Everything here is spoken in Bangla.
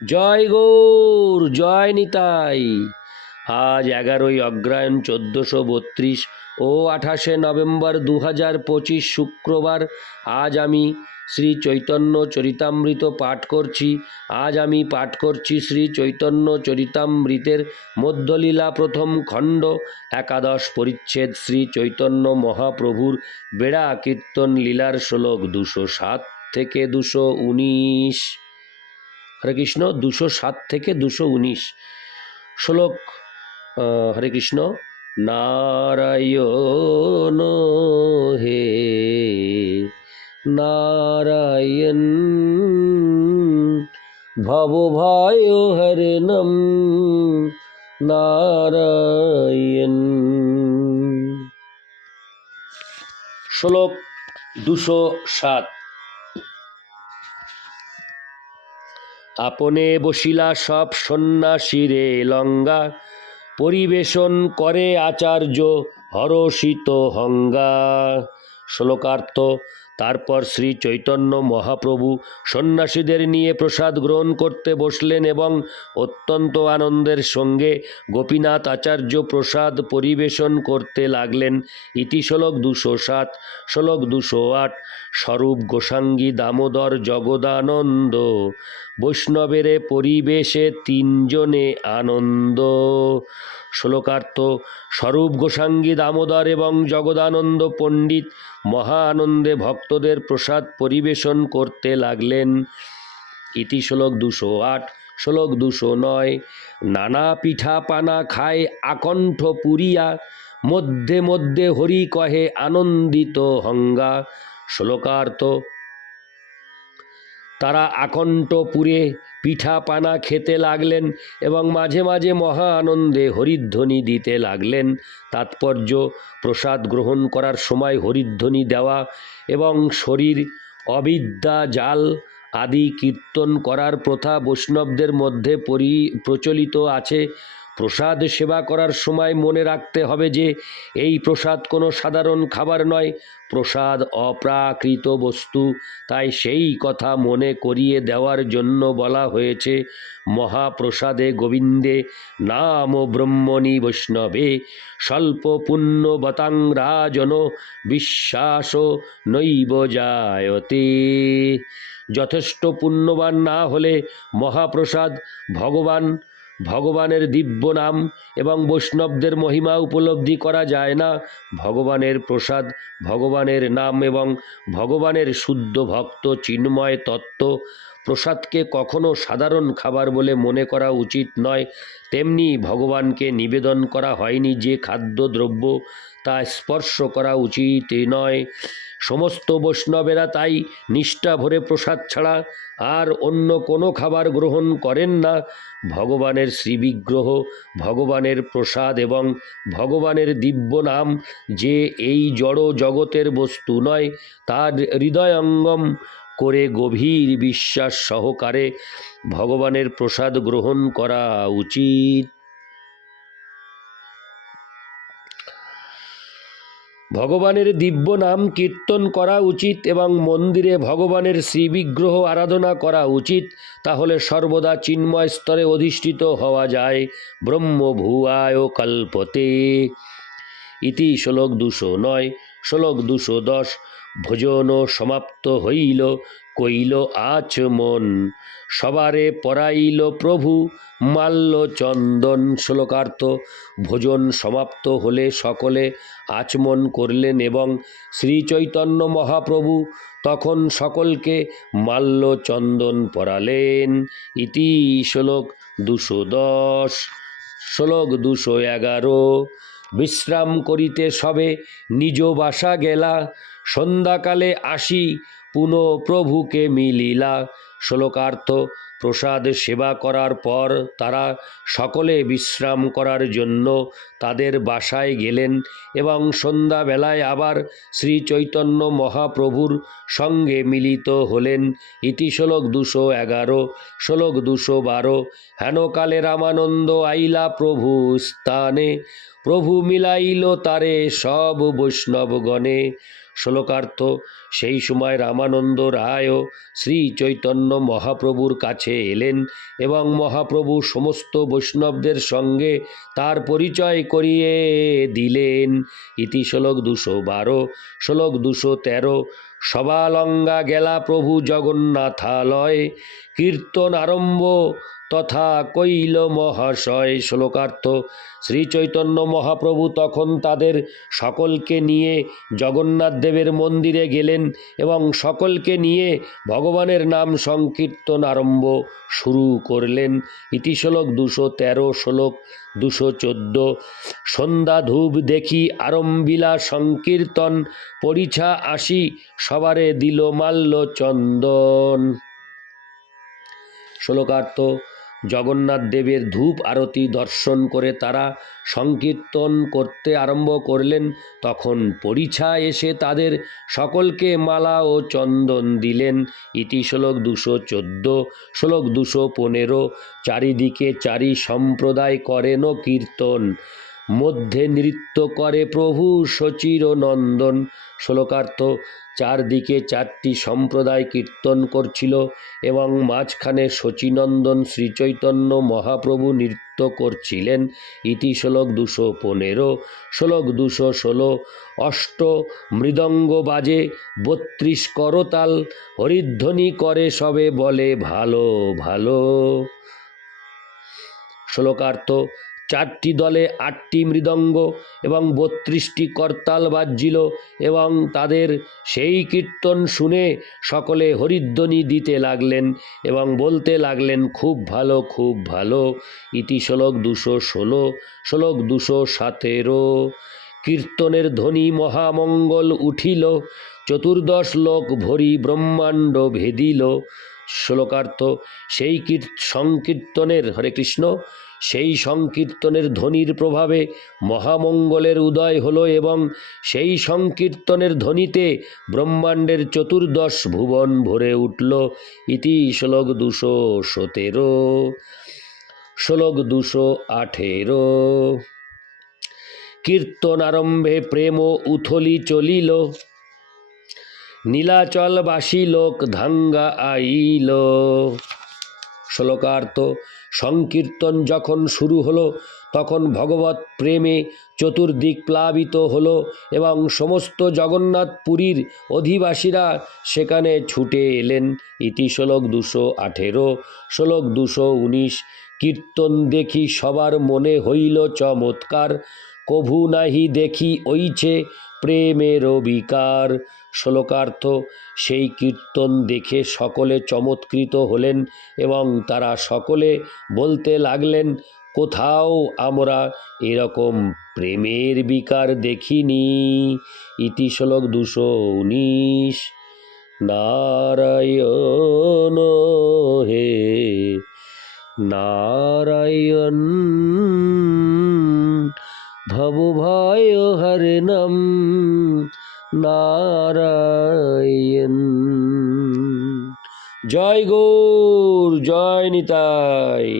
জয় গৌর, জয় নিতাই। আজ 11ই অগ্রহায়ণ 1432 ও 28শে নভেম্বর 2025 শুক্রবার। আজ আমি শ্রী চৈতন্য চরিতামৃত পাঠ করছি। আজ আমি পাঠ করছি শ্রী চৈতন্য চরিতামৃতের মধ্যলীলা প্রথম খণ্ড, একাদশ পরিচ্ছেদ, শ্রী চৈতন্য মহাপ্রভুর বেড়া কীর্তন লীলার শ্লোক 207 থেকে 219। হরে কৃষ্ণ। 207 থেকে 219 শ্লোক। হরে কৃষ্ণ। নারায়ণ হে নারায়ণ, ভবভয় হরণম নারায়ণ। শ্লোক 207। আপনে বসিলা সব সন্ন্যাসীরে লঙ্গা, পরিবেশন করে আচার্য হরষিত হঙ্গা। শ্লোকার্থ। তারপর শ্রী চৈতন্য মহাপ্রভু সন্ন্যাসীদের নিয়ে প্রসাদ গ্রহণ করতে বসলেন এবং অত্যন্ত আনন্দের সঙ্গে গোপীনাথ আচার্য প্রসাদ পরিবেশন করতে লাগলেন। ইতি শ্লোক 207। শ্লোক 208। স্বরূপ গোসাঙ্গী দামোদর জগদানন্দ, বৈষ্ণবেরে পরিবেশে তিনজনে আনন্দ। শ্লোকার্থ। স্বরূপ গোসাঙ্গী দামোদর এবং জগদানন্দ পণ্ডিত মহা আনন্দে ভক্তদের প্রসাদ পরিবেশন করতে লাগলেন। ইতি শ্লোক 208। শ্লোক 209। নানা পিঠা পানা খায় আকণ্ঠ পুরিয়া, মধ্যে মধ্যে হরি কহে আনন্দিত হঙ্গা। শ্লোকার্থ। তারা আকণ্ঠপুরে পিঠা পানা খেতে লাগলেন এবং মাঝে মাঝে মহা আনন্দে হরিধ্বনি দিতে লাগলেন। তাৎপর্য: প্রসাদ গ্রহণ করার সময় হরিধ্বনি দেওয়া এবং শরীর অবিদ্যা জাল আদি কীর্তন করার প্রথা বৈষ্ণবদের মধ্যে প্রচলিত আছে। প্রসাদ সেবা করার সময় মনে রাখতে হবে যে এই প্রসাদ কোনো সাধারণ খাবার নয়, প্রসাদ অপ্রাকৃত বস্তু। তাই সেই কথা মনে করিয়ে দেওয়ার জন্য বলা হয়েছে, মহাপ্রসাদে গোবিন্দে নাম ব্রহ্মণি বৈষ্ণবে স্বল্প পুণ্যবতাং রাজন বিশ্বাস নৈব জায়তে। যথেষ্ট পুণ্যবান না হলে মহাপ্রসাদ, ভগবানের দিব্য নাম এবং বৈষ্ণবদের মহিমা উপলব্ধি করা যায় না। ভগবানের প্রসাদ, ভগবানের নাম এবং ভগবানের শুদ্ধ ভক্ত চিন্ময় তত্ত্ব প্রসাদকে কখনো সাধারণ খাবার বলে মনে করা উচিত নয়। তেমনি ভগবানকে নিবেদন করা হয়নি যে খাদ্যদ্রব্য, তা স্পর্শ করা উচিত নয়। সমস্ত বৈষ্ণবেরা তাই নিষ্ঠা ভরে প্রসাদ ছাড়া আর অন্য কোনো খাবার গ্রহণ করেন না। ভগবানের শ্রীবিগ্রহ, ভগবানের প্রসাদ এবং ভগবানের দিব্য নাম যে এই জড় জগতের বস্তু নয়, তার হৃদয়ঙ্গম করে গভীর বিশ্বাস সহকারে ভগবানের প্রসাদ গ্রহণ করা উচিত। ভগবানের দিব্য নাম কীর্তন করা উচিত এবং মন্দিরে ভগবানের শ্রীবিগ্রহ আরাধনা করা উচিত। তাহলে সর্বদা চিন্ময় স্তরে অধিষ্ঠিত হওয়া যায়। ব্রহ্মভূয়ায় কল্পতে। ইতি শ্লোক 209। শ্লোক 210। ভোজন সমাপ্ত হইল, কইল আচমন, সবারে পরাইল প্রভু মাল্য চন্দন। শ্লোকার্থ। ভোজন সমাপ্ত হলে সকলে আচমন করলেন এবং শ্রী চৈতন্য মহাপ্রভু তখন সকলকে মাল্য চন্দন পরালেন। ইতি শ্লোক 210। শ্লোক 211। বিশ্রাম করিতে সবে নিজ বাসা গেলা, সন্ধ্যাকালে আসি পুনঃ প্রভুকে মিলিলা। শ্লোকার্থ। প্রসাদ সেবা করার পর তারা সকলে বিশ্রাম করার জন্য তাদের বাসায় গেলেন এবং সন্ধ্যাবেলায় আবার শ্রী চৈতন্য মহাপ্রভুর সঙ্গে মিলিত হলেন। ইতি শ্লোক 211। শ্লোক 212। হেনকালে রামানন্দ আইলা প্রভু স্থানে, প্রভু মিলাইল তারে সব বৈষ্ণবগণে। শ্লোকার্থ সেই সময় রামানন্দ রায়ও শ্রী চৈতন্য মহাপ্রভুর কাছে এলেন এবং মহাপ্রভু সমস্ত বৈষ্ণবদের সঙ্গে তার পরিচয় করিয়ে দিলেন। ইতি শ্লোক 212। শ্লোক 213। সবালঙ্গা গেলা প্রভু জগন্নাথালয়, কীর্তন আরম্ভ তথা কৈল মহাশয়। শ্লোকার্থ শ্রী চৈতন্য মহাপ্রভু তখন তাদের সকলকে নিয়ে জগন্নাথ দেবের মন্দিরে গেলেন এবং সকলকে নিয়ে ভগবানের নাম সংকীর্তন আরম্ভ শুরু করলেন। ইতি শ্লোক 213। শ্লোক 214। সন্ধ্যা ধূপ দেখি আরম্ভিলা সংকীর্তন, পরিছা আসি সবারে দিল মাল্য চন্দন। শ্লোকার্থ জগন্নাথ দেবের ধূপ আরতি দর্শন করে তারা সংকীর্তন করতে আরম্ভ করলেন। তখন পরিছা এসে তাদের সকলকে মালা ও চন্দন দিলেন। ইতি শ্লোক 214। শ্লোক 215। চারিদিকে চারি সম্প্রদায় করেন কীর্তন, মধ্যে নৃত্য করে প্রভু সচির নন্দন। শ্লোকার্থ চারদিকে চারটি সম্প্রদায় কীর্তন করছিল এবং মাঝখানে শচীনন্দন শ্রীচৈতন্য মহাপ্রভু নৃত্য করছিলেন। ইতি শ্লোক 215। শ্লোক 216। অষ্ট মৃদঙ্গ বাজে 32 করতাল, হরিধ্বনি করে সবে বলে ভালো ভালো। শ্লোকার্থ চারটি দলে 8টি মৃদঙ্গ এবং 32টি করতাল বাজছিল এবং তাদের সেই কীর্তন শুনে সকলে হরিধ্বনি দিতে লাগলেন এবং বলতে লাগলেন খুব ভালো খুব ভালো। ইতি শ্লোক 216। শ্লোক 217। কীর্তনের ধ্বনি মহামঙ্গল উঠিল, 14 লোক ভরি ব্রহ্মাণ্ড ভেদিল। শ্লোকার্থ সেই সংকীর্তনের হরে কৃষ্ণ সেই সংকীর্তনের ধ্বনির প্রভাবে মহামঙ্গলের উদয় হলো এবং সেই সংকীর্তনের ধ্বনিতে ব্রহ্মাণ্ডের 14 ভুবন ভরে উঠল। ইতি শ্লোক 217। শ্লোক 218। কীর্তন আরম্ভে প্রেম উথলি চলিল, নীলাচলবাসী লোক ধাঙ্গা আইল। শ্লোকার্থ সংকীর্তন যখন শুরু হলো তখন ভগবৎ প্রেমে চতুর্দিক প্লাবিত হলো এবং সমস্ত জগন্নাথ পুরীর অধিবাসীরা সেখানে ছুটে এলেন। ইতি শ্লোক 218। শ্লোক 219। কীর্তন দেখি সবার মনে হইল চমৎকার, কভু নাহি দেখি ওইছে প্রেমের বিকার। শ্লোকার্থ সেই কীর্তন দেখে সকলে চমৎকৃত হলেন এবং তারা সকলে বলতে লাগলেন কোথাও আমরা এরকম প্রেমের বিকার দেখিনি। ইতি শ্লোক 219। নারায়ণ হে নারায়ণ, ভব ভয় হরে নাম নারায়ণ। জয় গৌর, জয় নিতাই।